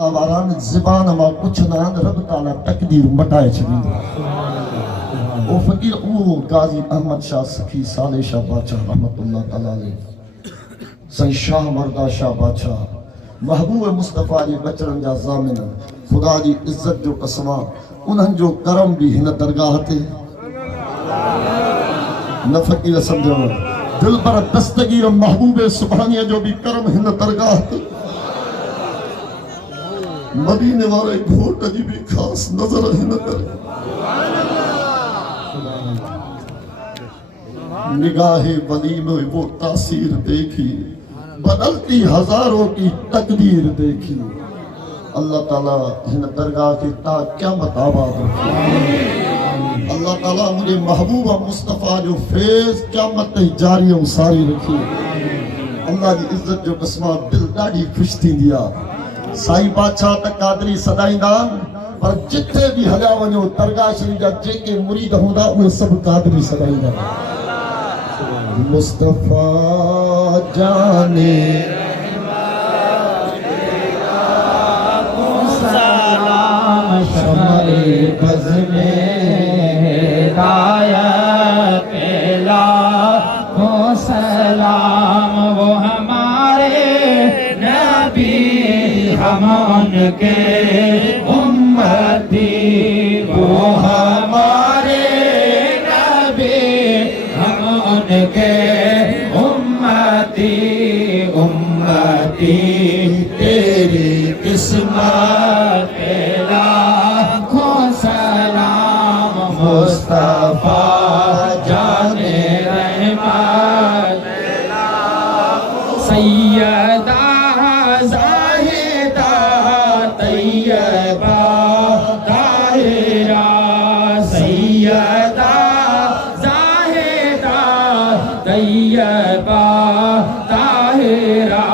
آواران زبان ما کچھ نان رب تعالیٰ تقدیر مٹائے چھڑیں او فقیر او قاضی احمد شاہ سخی صالح شاہ بادشاہ رحمت اللہ تعالیٰ علیہ سن شاہ مردہ شاہ بادشاہ محبوب مصطفیٰ جی بچرن جا زامن خدا جی عزت جو قسمہ انہن جو کرم بھی ہن درگاہ تے نہ فقیر سمجھو دل پر دستگیر محبوب سبحانیہ جو بھی کرم ہن درگاہ تے مدینے والے گھوٹ جی بھی خاص نظر ہن کرے نگاہ ولی میں وہ تاثیر دیکھی بدلتی ہزاروں کی تقدیر دیکھی اللہ تعالیٰ ہن درگاہ کی تا قیامت آباد رکھی اللہ تعالیٰ مجھے محبوبہ مصطفیٰ جو فیض قیامت جاری و ساری رکھی اللہ کی عزت جو قسمہ دل ڈاڑی خوش تھی دیا سائی بادشاہ تک قادری صدائیں دان پر جتنے بھی ہلیا ونیو درگاہ شریف جا جے کے مرید ہوں دا وہ سب قادری صدائیں دان مصطفیٰ جانے سلام شمع بز میں ہدایت پہلا وہ سلام وہ ہمارے نبی ہم ان کے امتی وہ ہمارے نبی ہم ان کے امتی امتی تیری قسمت پہ لاکھوں سلام مصطفیٰ جان رحمت سیدہ زاہدہ طیبہ طاہرہ سیدہ زاہدہ طیبہ طاہرہ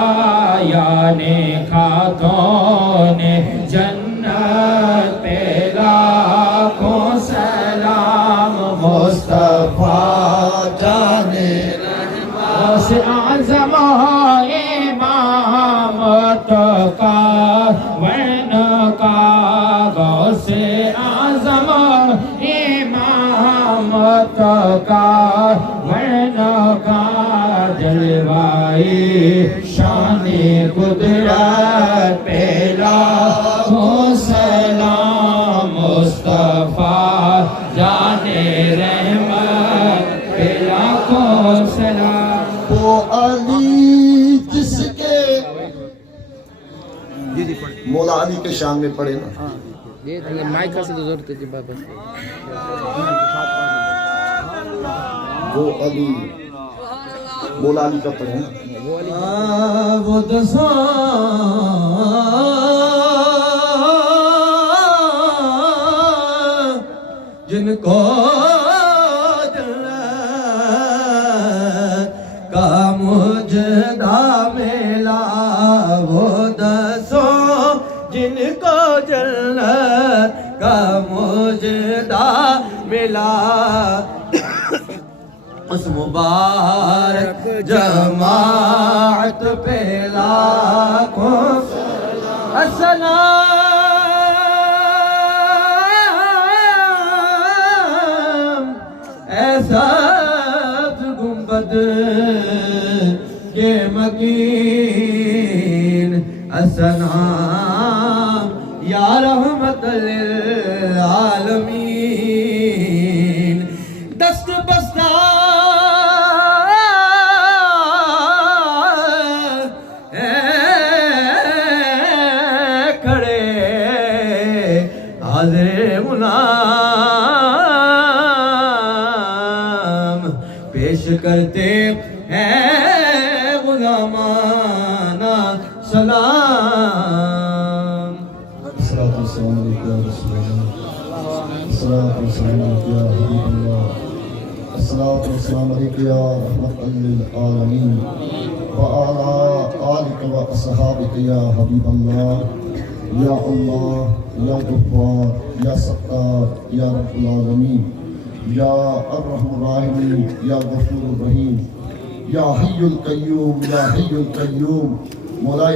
یعنی خاتون جنت پہ لاکھوں سلام مصطفیٰ جان رحمت سے اعظم امامت کا ون کا غوث اعظم امامت کا ون کا جلوائی شان قدرت پہ لاکھوں سلام مصطفیٰ جان رحمت پہ لاکھوں سلام وہ علی جس کے مولا علی کے شان میں پڑے نا یہ مائک سے ضرورت ہے جی بس وہ علی مولا علی کا پڑھیں وہ دساں جن کو جنت کا مجدہ ملا وہ دسو جن کو جنت کا مجدہ ملا اس مبارک جماعت پہ لاکھوں السلام ایسا گنبد کے مکین السلام یا رحمت للعالمین دست بستہ حاضر غلام پیش کرتے ہیں غلامانہ سلام الصلاة والسلام علیکم یا رسول اللہ الصلاة والسلام علیکم یا حبیب اللہ الصلاة والسلام علیکم یا رحمت للعالمین وعلا آلک و اصحابک یا حبیب اللہ یا اللہ یا غفار یا ستار یا رب العالمین یا ارحم الراحمین یا غفور الرحیم یا حی القیوم یا حی القیوم مولا